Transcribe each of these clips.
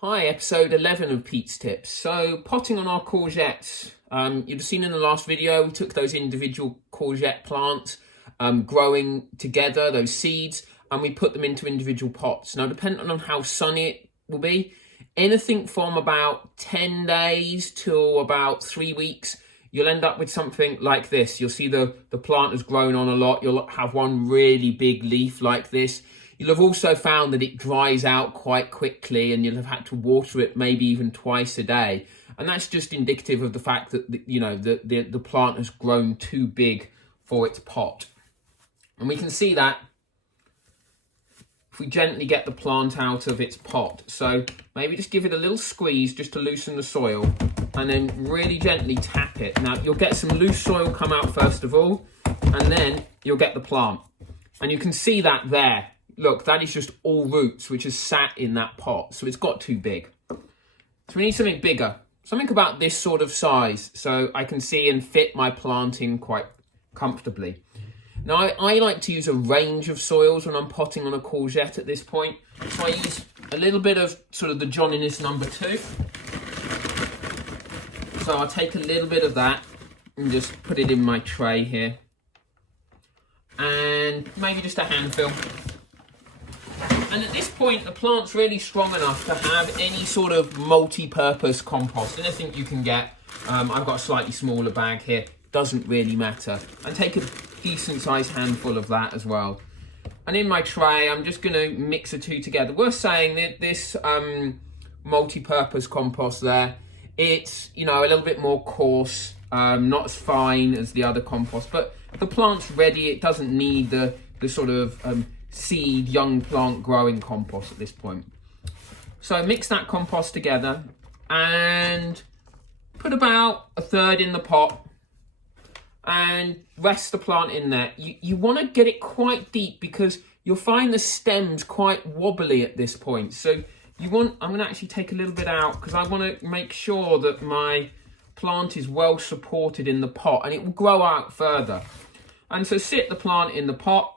Hi, episode 11 of Pete's Tips. So, potting on our courgettes. You've seen in the last video, we took those individual courgette plants, growing together, those seeds, and we put them into individual pots. Now, depending on how sunny it will be, anything from about 10 days to about 3 weeks, you'll end up with something like this. You'll see the plant has grown on a lot. You'll have one really big leaf like this. You'll have also found that it dries out quite quickly and you'll have had to water it maybe even twice a day. And that's just indicative of the fact that, the plant has grown too big for its pot. And we can see that if we gently get the plant out of its pot. So maybe just give it a little squeeze just to loosen the soil and then really gently tap it. Now you'll get some loose soil come out first of all, and then you'll get the plant. And you can see that there. Look, that is just all roots which has sat in that pot. So it's got too big. So we need something bigger. Something about this sort of size so I can see and fit my planting quite comfortably. Now, I like to use a range of soils when I'm potting on a courgette at this point. So I use a little bit of sort of the John Innes number 2. So I'll take a little bit of that and just put it in my tray here. And maybe just a handful. And at this point, the plant's really strong enough to have any sort of multi-purpose compost. Anything you can get. I've got a slightly smaller bag here. Doesn't really matter. And take a decent sized handful of that as well. And in my tray, I'm just going to mix the two together. Worth saying that this multi-purpose compost there, it's, a little bit more coarse, not as fine as the other compost. But the plant's ready. It doesn't need the sort of seed, young plant growing compost at this point. So mix that compost together and put about a third in the pot and rest the plant in there. You want to get it quite deep because you'll find the stems quite wobbly at this point. So I'm going to actually take a little bit out because I want to make sure that my plant is well supported in the pot and it will grow out further. And so sit the plant in the pot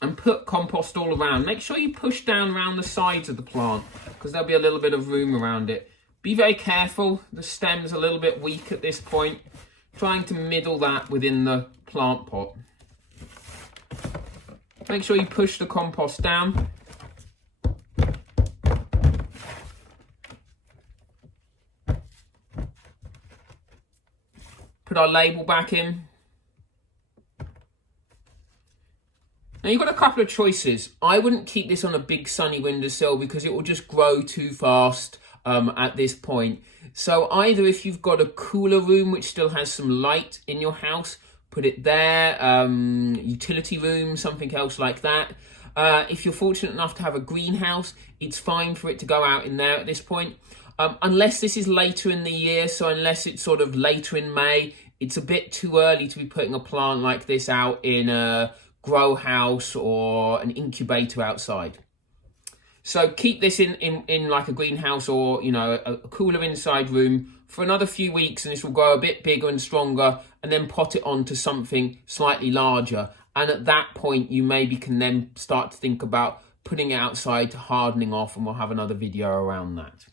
and put compost all around. Make sure you push down around the sides of the plant because there'll be a little bit of room around it. Be very careful. The stem's a little bit weak at this point. Trying to middle that within the plant pot. Make sure you push the compost down. Put our label back in. Now you've got a couple of choices. I wouldn't keep this on a big sunny windowsill because it will just grow too fast at this point. So either if you've got a cooler room which still has some light in your house, put it there, utility room, something else like that. If you're fortunate enough to have a greenhouse, it's fine for it to go out in there at this point. Unless this is later in the year, so unless it's sort of later in May, it's a bit too early to be putting a plant like this out in a grow house or an incubator outside. So keep this in like a greenhouse or, a cooler inside room for another few weeks and this will grow a bit bigger and stronger and then pot it onto something slightly larger. And at that point, you maybe can then start to think about putting it outside to hardening off, and we'll have another video around that.